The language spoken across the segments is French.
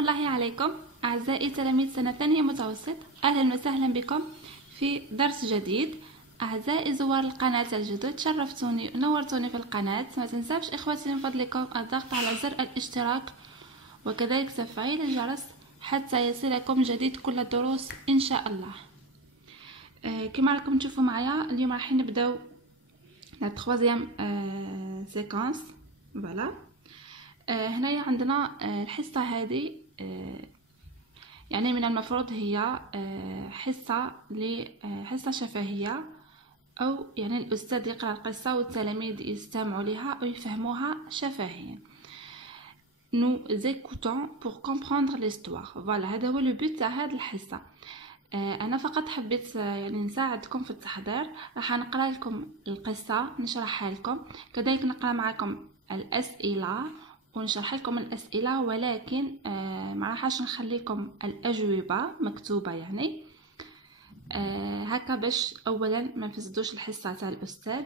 الله عليكم أعزائي تلاميذ سنة ثانية متوسط، أهلا وسهلا بكم في درس جديد. أعزائي زوار القناة الجدد، شرفتوني ونورتوني في القناة. ما تنساوش إخواتي من فضلكم الضغط على زر الاشتراك وكذلك تفعيل الجرس حتى يصلكم جديد كل الدروس إن شاء الله. كما راكم تشوفوا معايا اليوم راح نبداو لا تخوازيام سيكونس. فوالا هنايا عندنا الحصة هذه يعني من المفروض هي حصة شفهية، أو يعني الأستاذ يقرأ القصة والتلاميذ يستمعوا لها ويفهموها شفهيا. Nous écoutons pour comprendre l'histoire. Voilà, هذا هو لو بوت تاع هذه الحصة. أنا فقط حبيت يعني نساعدكم في التحضير. راح نقرأ لكم القصة نشرحها لكم، كذلك نقرأ معكم الأسئلة ونشرح لكم الأسئلة، ولكن ما راحش نخليكم الأجوبة مكتوبة يعني هكا باش أولا ما نفسدوش الحصة تاع الأستاذ،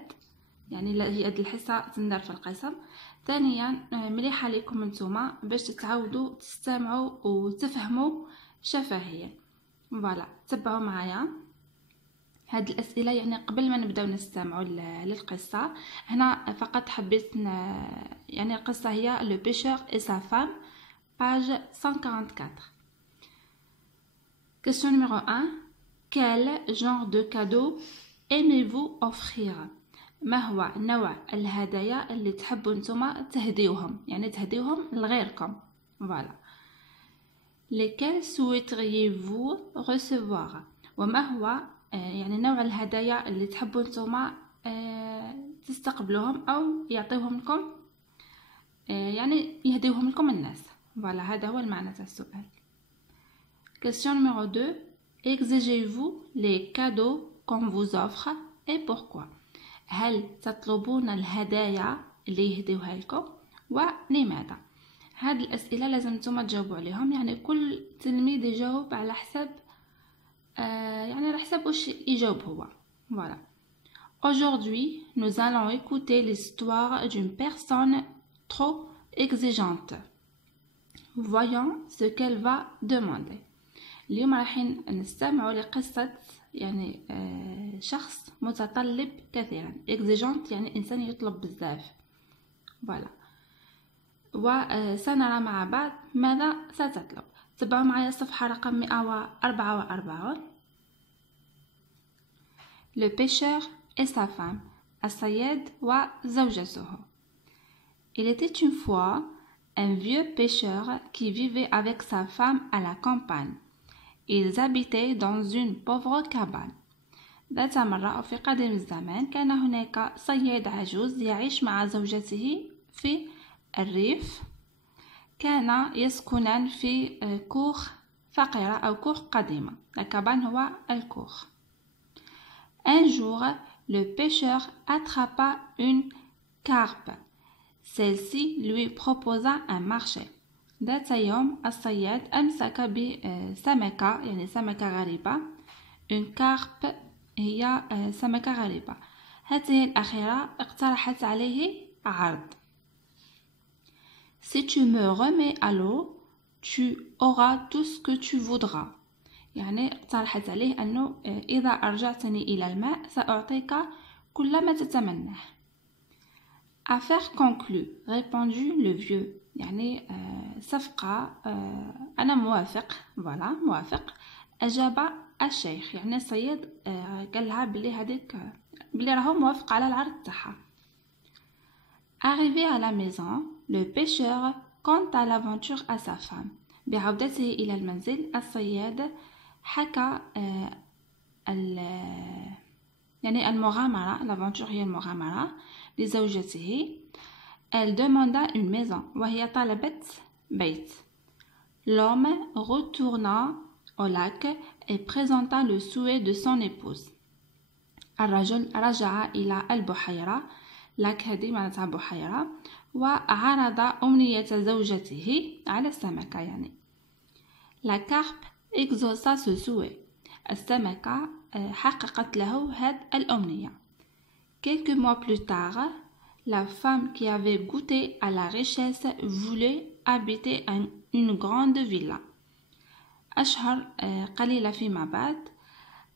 يعني هي هاد الحصة تندار في القسم. ثانيا مليحة لكم نتوما باش تتعودوا تستمعوا وتفهموا شفهيا. فوالا تبعوا معايا هاد الأسئلة يعني قبل ما نبداو نستمعوا للقصة. هنا فقط حبيت يعني القصة هي Le pêcheur et sa femme, page 144. Question numéro 1. Quel genre de cadeau aimez-vous offrir? ما هو نوع الهدايا اللي تحبوا نتوما تهديوهم، يعني تهديوهم لغيركم؟ فوالا. Lesquels souhaiteriez-vous recevoir? وما هو يعني نوع الهدايا اللي تحبوا نتوما تستقبلوهم أو يعطيوهم لكم، يعني يهديوهم لكم الناس. فوالا هذا هو المعنى تاع السؤال. Question numéro 2. Exigez-vous les cadeaux qu'on vous offre et pourquoi? هل تطلبون الهدايا اللي يهديوها لكم ولماذا؟ هاد الأسئلة لازم نتوما تجاوبوا عليهم، يعني كل تلميذ يجاوب على حسب يعني على حسب واش يجاوب هو. Voilà. Aujourd'hui, nous allons écouter l'histoire d'une personne trop exigeante. Voyons ce qu'elle va demander. اليوم رايحين نستمعوا لقصة يعني شخص متطلب كثيرا. exigeant يعني إنسان يطلب بزاف. Voilà. وسنرى مع بعض ماذا ستطلب. تبعوا معايا الصفحة رقم 144. Le pêcheur et sa femme. الصياد وزوجته. Il était une fois un vieux pêcheur qui vivait avec sa femme à la campagne. Ils habitaient dans une pauvre cabane. ذات مرة في قديم الزمان كان هناك صياد عجوز يعيش مع زوجته في الريف. كان يسكنان في كوخ فقيرة أو كوخ قديمة. الكابان هو الكوخ. Un jour, le pêcheur attrapa une carpe. Celle-ci lui proposa un marché. ذات يوم الصياد أمسك بسمكة، يعني سمكة غريبة. une carpe هي سمكة غريبة. هذه الأخيرة اقترحت عليه عرض. Si tu me remets à l'eau, tu auras tout ce que tu voudras. يعني اقترحت عليه أنه إذا أرجعتني إلى الماء سأعطيك كل ما تتمناه. Affaire conclue, répondit le vieux. يعني صفقة، أنا موافق. فوالا موافق. أجاب الشيخ، يعني الصياد قال لها بلي هذيك بلي راهو موافق على العرض تاعها. Arrivé à la maison, le pêcheur conte à l'aventure à sa femme. بعودته إلى المنزل الصياد حكى يعني المغامرة، l'aventure هي المغامرة، لزوجته. Elle demanda une maison. وهي طلبت بيت. L'homme retourna au lac et présenta le souhait de son épouse. الرجل رجع إلى البحيرة. لاك هذه معناتها بحيرة. وعرض أمنية زوجته على السمكة يعني. La carpe exauça ce souhait. السمكة حققت له هذه الأمنية. Quelques mois plus tard, la femme qui avait goûté à la richesse voulait habitait une grande villa. أشهر قليلة فيما بعد.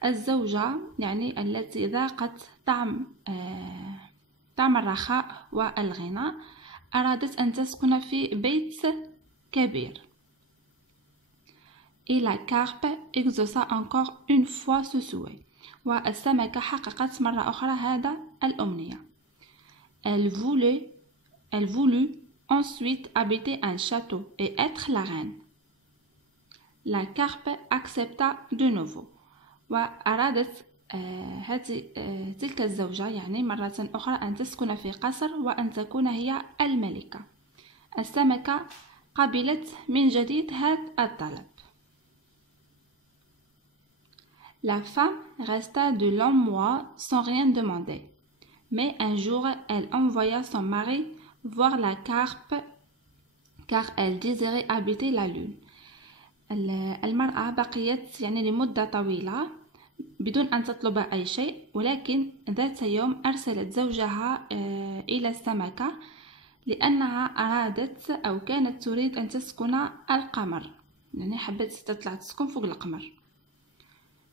الزوجة يعني التي ذاقت طعم الرخاء والغنى أرادت أن تسكن في بيت كبير. Et la carpe exauça encore une fois ce souhait. والسمكة حققت مرة أخرى هذا الأمنية. Elle voulut ensuite habiter un château et être la reine. La carpe accepta de nouveau. وأرادت تلك الزوجة يعني مرة أخرى أن تسكن في قصر وأن تكون هي الملكة. السمكة قبلت من جديد هذا الطلب. La femme resta de longs mois sans rien demander. Mais un jour, elle envoya son mari voir la carpe car elle désirait habiter la lune. المرأة بقيت يعني لمدة طويلة بدون أن تطلب أي شيء، ولكن ذات يوم أرسلت زوجها إلى السمكة لأنها أرادت أو كانت تريد أن تسكن القمر، يعني حبت تطلع تسكن فوق القمر.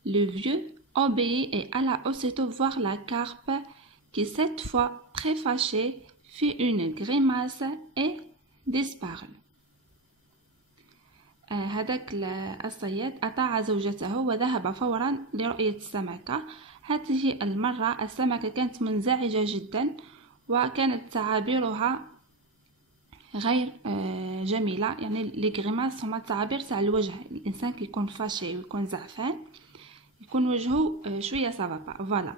Le vieux obéit et alla aussitôt voir la carpe qui cette fois très fâchée fit une grimace et disparut. هذاك الصياد أطاع زوجته وذهب فورا لرؤية السمكة. هذه المرة السمكة كانت منزعجة جدا وكانت تعابيرها غير جميلة، يعني لي غريماس هما التعابير تاع الوجه. الإنسان كي يكون فاشي ويكون زعفان يكون وجهه شوية صافا فوالا،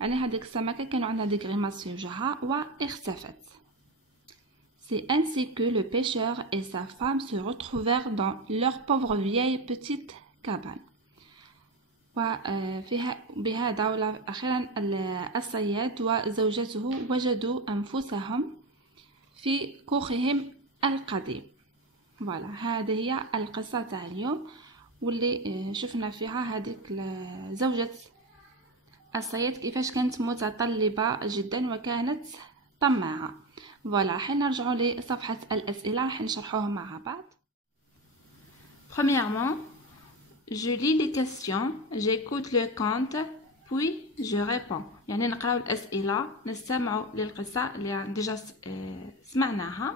يعني هذيك السمكة كانوا عندها دي غريماس في وجهها واختفت. C'est ainsi que le pêcheur et sa femme se retrouvèrent dans leur pauvre vieille petite cabane. وبهذا أخيرا الصياد وزوجته وجدوا أنفسهم في كوخهم القديم. فوالا هذه هي القصة تاع اليوم واللي شفنا فيها هذيك زوجة الصياد كيفاش كانت متطلبة جدا وكانت طماعة. فوالا حين نرجعوا لصفحة الأسئلة راح نشرحوهم مع بعض. Premièrement, je lis les questions, j'écoute le conte, puis je réponds. يعني نقراو الأسئلة، نستمعوا للقصة اللي ديجا سمعناها،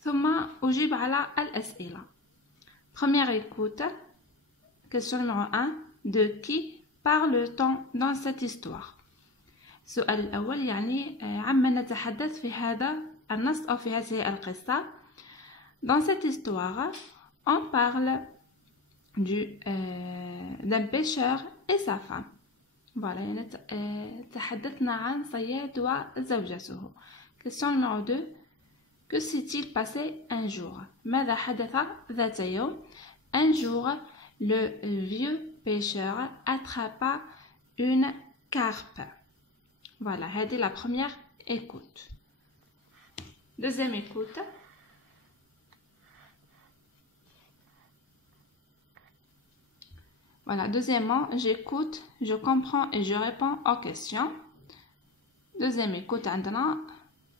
ثم أجيب على الأسئلة. Première écoute. Question numéro 1. De qui parle-t-on dans cette histoire? السؤال الأول يعني عما نتحدث في هذا النص أو في هذه القصة. Dans cette histoire, on parle d'un pêcheur et sa femme. Voilà, يعني تحدثنا عن صياد وزوجته. Question numéro 2. Que s'est-il passé un jour? ماذا حدث ذات يوم? Un jour, le vieux pêcheur attrapa une carpe. Voilà, c'est la première écoute. Deuxième écoute. Voilà, deuxièmement, j'écoute, je comprends et je réponds aux questions. Deuxième écoute, عندنا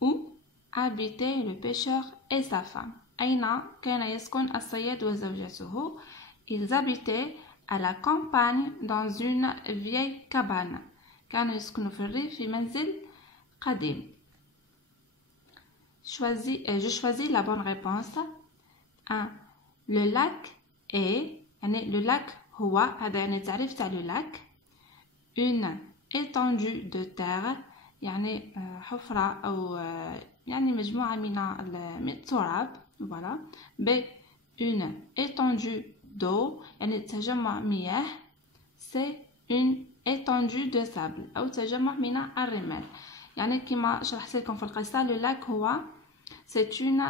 où habitait le pêcheur et sa femme. أين كان يسكن الصياد وزوجته. Ils habitaient à la campagne dans une vieille cabane. كانوا يسكنوا في الريف في منزل قديم. Je choisis la bonne réponse. 1. Le lac est يعني le lac هو هذا يعني تعريف تاع le lac. Une étendue de terre يعني حفرة أو يعني مجموعة من التراب. Voilà. B. Une étendue d'eau يعني تجمع مياه. C. Une étendue de sable أو تجمع من الرمال. يعني كما شرحت لكم في القصة le lac هو c'est une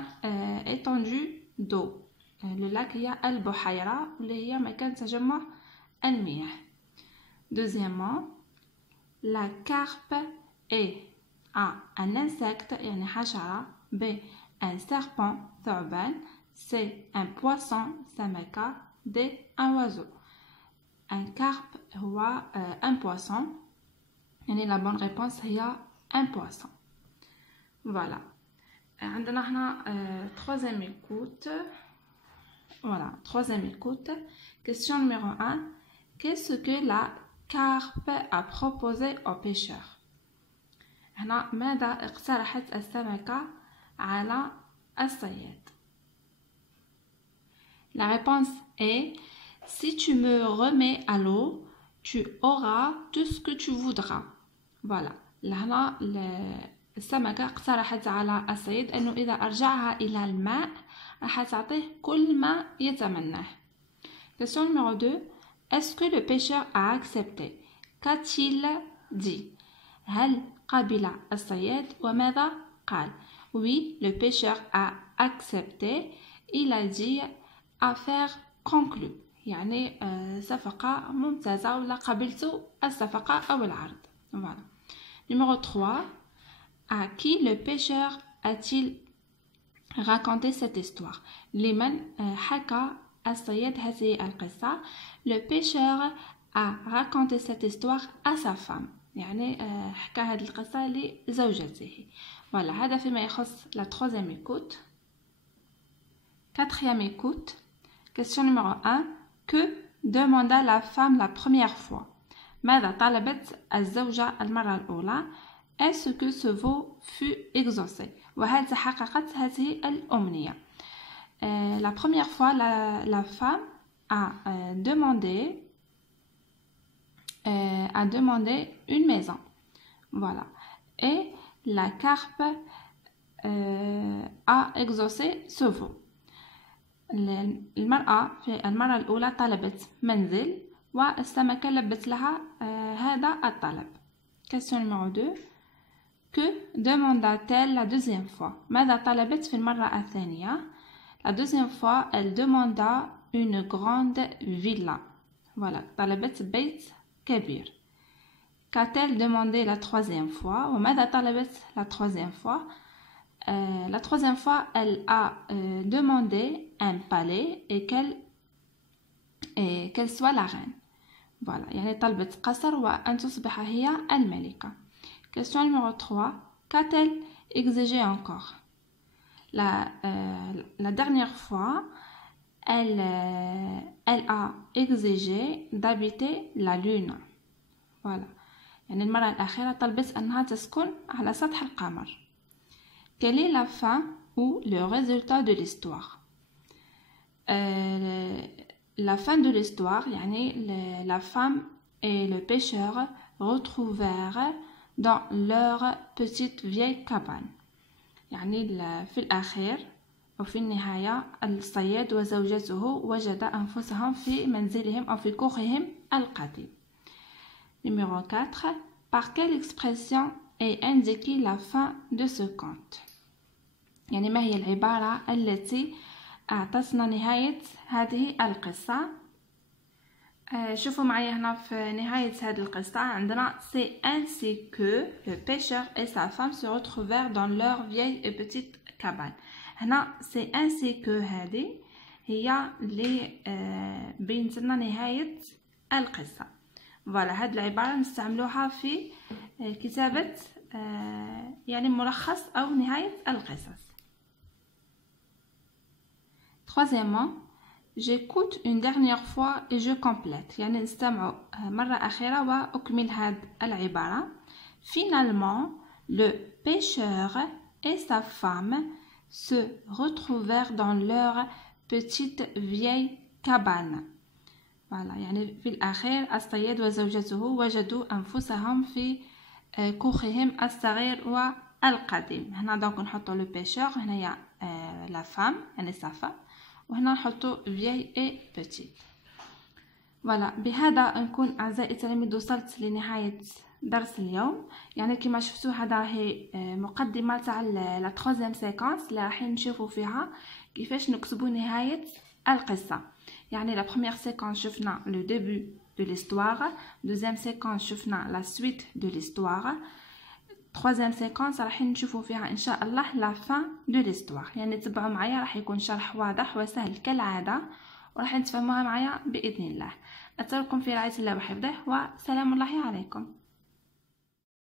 étendue d'eau. le lac هي البحيرة اللي هي مكان تجمع المياه. Deuxièmement, la carpe est A. un insecte يعني حشرة. B. un serpent ثعبان. C. un poisson سمكة. D. un oiseau. Un carpe هو un poisson. يعني la bonne réponse هي un poisson. Voilà. عندنا هنا troisième écoute. Voilà, troisième écoute. Question numéro 1. Qu'est-ce que la carpe a proposé au pêcheur? هنا ماذا اقترحت السمكة على الصياد؟ La réponse est: si tu me remets à l'eau, tu auras tout ce que tu voudras. Voilà. هنا السمكة اقترحت على الصياد أنه إذا أرجعها إلى الماء راح تعطيه كل ما يتمناه. Question numéro 2. Est-ce que le pêcheur a accepté? Qu'a-t-il dit? هل قبل الصياد وماذا قال؟ Oui, le pêcheur a accepté. Il a dit affaire conclue. يعني صفقة ممتازة ولا قبلت الصفقة أو العرض. Voilà. Numéro 3. À qui le pêcheur a-t-il raconté cette histoire? لمن حكى الصياد هذه القصة؟ Le pêcheur a raconté cette histoire à sa femme. يعني حكى هذه القصة لزوجته. Voilà, هذا فيما يخص la troisième écoute. Quatrième écoute. Question numéro 1. Que demanda la femme la première fois? ماذا طلبت الزوجة المرة الأولى؟ Est-ce que ce vœu fut exaucé? وهل تحققت هذه الأمنية؟ La première fois, la femme a demandé une maison. Voilà. Et la carpe a exaucé ce vœu. المرأة في المرة الأولى طلبت منزل والسمكة لبت لها هذا الطلب. Question numéro 2. Que demanda-t-elle la deuxième fois? ماذا طلبت في المرة الثانية؟ La deuxième fois, elle demanda une grande villa. Voilà, طلبت بيت كبير. Qu'a-t-elle demandé la troisième fois? وماذا طلبت la troisième fois? La troisième fois, elle a demandé un palais et qu'elle soit la reine. Voilà, يعني طلبت قصر وأن تصبح هي الملكة. Question numéro 3. Qu'a-t-elle exigé encore? La dernière fois, elle a exigé d'habiter la lune. Voilà. يعني المرة الأخيرة طلبت أنها تسكن على سطح القمر. Quelle est la fin ou le résultat de l'histoire? La fin de l'histoire, يعني la femme et le pêcheur retrouvèrent dans leur petite vieille cabane. يعني في الأخير وفي النهاية الصياد وزوجته وجد أنفسهم في منزلهم أو في كوخهم القديم. Numéro 4. Par quelle expression est indiquée la fin de ce conte? يعني ما هي العبارة التي أعطتنا نهاية هذه القصة؟ شوفوا معي هنا في نهاية هذه القصة عندنا c'est ainsi que le pêcheur et sa femme se retrouvèrent dans leur vieille et petite cabane. هنا c'est ainsi que هذه هي اللي بينت لنا نهاية القصة. فوالا هذه العبارة نستعملوها في كتابة يعني ملخص أو نهاية القصص. Troisièmement, j'écoute une dernière fois et je complète. يعني نستمع مرة أخيرة وأكمل هذه العبارة. Finalement, le pêcheur et sa femme se retrouvèrent dans leur petite vieille cabane. Voilà, يعني في الأخير الصياد وزوجته وجدوا أنفسهم في كوخهم الصغير والقديم. هنا دونك نحطوا لو بيشور هنايا لا فام يعني صافا وهنا نحطوا vieille et petite. فوالا بهذا نكون أعزائي التلاميذ وصلت لنهاية درس اليوم. يعني كما شفتوا هذا هي مقدمة تاع لا تروزيام سيكونس اللي راح نشوفوا فيها كيفاش نكتبوا نهاية القصة. يعني la première séquence شفنا le début de l'histoire, deuxième séquence شفنا la suite de l'histoire, troisième séquence راح نشوفوا فيها ان شاء الله la fin de l'histoire. يعني تبعوا معايا راح يكون شرح واضح وسهل كالعادة وراح نتفهموها معايا بإذن الله. أترككم في رعاية الله وحفظه وسلام الله عليكم.